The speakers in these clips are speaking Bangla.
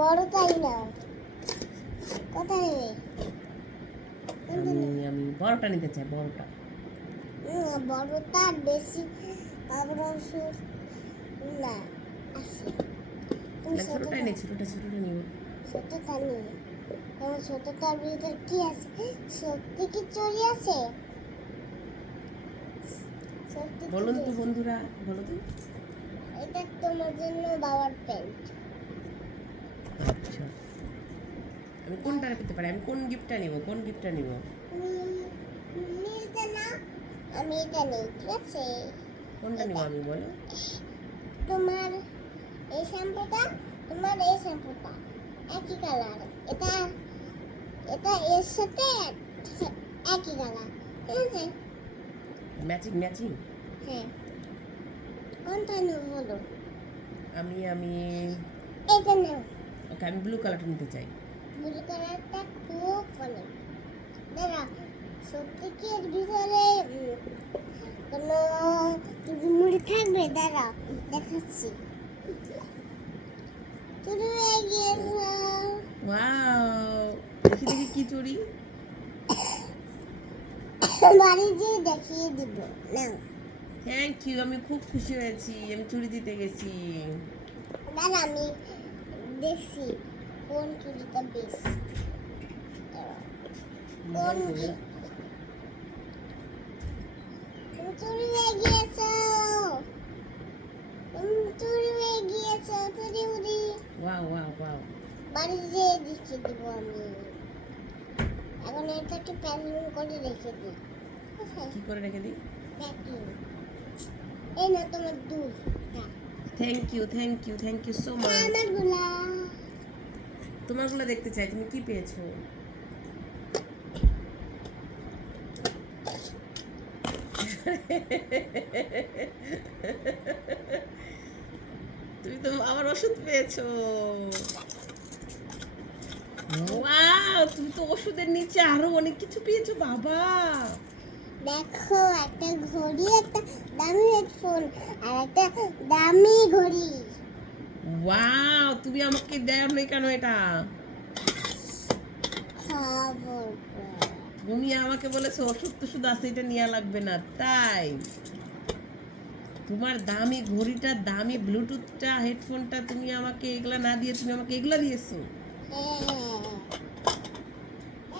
বড়টাই না কোথায় আমি বড়টা নিতে চাই, বড়টা। বড়টা বেশি অবসর না আছে ছোটটাই নেই, ছোটটা নিব। ছোটটা নেই, তোমার ছোটটার ভিতর কি আছে? সত্যি কি চুরি আছে? বলুন তো বন্ধুরা, বলো তো। এটা তোমার জন্য বাবার প্যান্ট। আচ্ছা, আমি কোনটা পেতে পারি? আমি কোন গিফটটা নিব? নীলটা না, আমি এটা নেই, ঠিক আছে? কোনটা নিব আমি, বলো। তোমার এই শ্যাম্পুটা একই কালার। এটা এটা এর সাথে একই কালার, ঠিক আছে? ম্যাচিং। হ্যাঁ, কোনটা নেব বলো? আমি এটা নেব। ওকে, আমি ব্লু কালারটা নিতে চাই। ব্লু কালারটা খুব ভালো। দাঁড়া, সত্যি কি এর ভিতরে কোনো মুড়ি থাকবে? দাঁড়া দেখাচ্ছি। চুরি হয়ে গিয়েছে। ওয়াও, দেখি কি চুরি। বাড়ি যেয়ে দেখিয়ে দিব না। থ্যাংক ইউ, আমি খুব খুশি হয়েছি। আমি চুরি দিতে গেছি। দাঁড়া, আমি দেখছি কোন চুরিটা বেশি। কোন তুমি চুরি হয়ে গিয়েছো, চুরি উড়ি। ওয়াও। বাড়ি যেয়ে দেখিয়ে দিব আমি। এখন এটা একটু প্যাকিং করে রেখে দিই। কি করে রেখে দিই? প্যাকিং। এই না তোমার দুধ। Thank you so much. আমারগুলা তোমারগুলো দেখতে চাই, তুমি কি পেয়েছো? তুমি তো আমার ওষুধ পেয়েছো। ওয়াও, তুমি তো ওষুধের নিচে আরো অনেক কিছু পেয়েছো বাবা। দেখো, একটা ঘড়ি, একটা দামি হেডফোন আর একটা দামি ঘড়ি। ওয়াও, তুমি আমাকে দেও নাই কেন এটা? খবর তুমি আমাকে বলেছো ওষুধ আছে, এটা নেওয়া লাগবে না, তাই তোমার দামি ঘড়িটা, দামি ব্লুটুথটা, হেডফোনটা তুমি আমাকে এগুলা না দিয়ে তুমি আমাকে এগুলা দিয়েছো।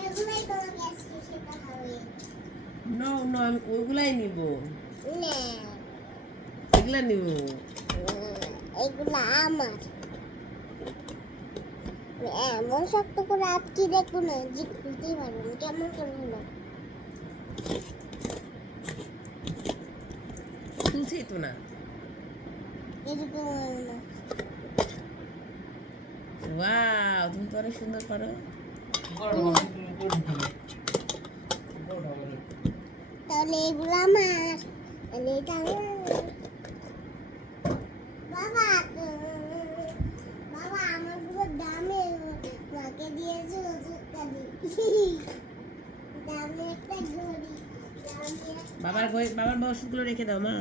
এগুলাই তোমাকে আজকে খেতে হবে। নো, আমি ওইগুলাই নিব। না, এগুলা নিব। এগুলো আমার। এমন শক্ত করে আটকে দেখবো না যে খুলতেই পারবো না। কেমন করে হলো? খুলছেই তো না। এরকম হলো না। ওয়াও, তুমি তো অনেক সুন্দর পারো। তাহলে এগুলো আমার, তাহলে এটা আমার। বাবা বাবা আমারগুলো দামে মাকে দিয়েছে ওষুধটা দিই। দামে একটা ঘড়ি, দামে একটা বাবার ওষুধগুলো রেখে দাও মা।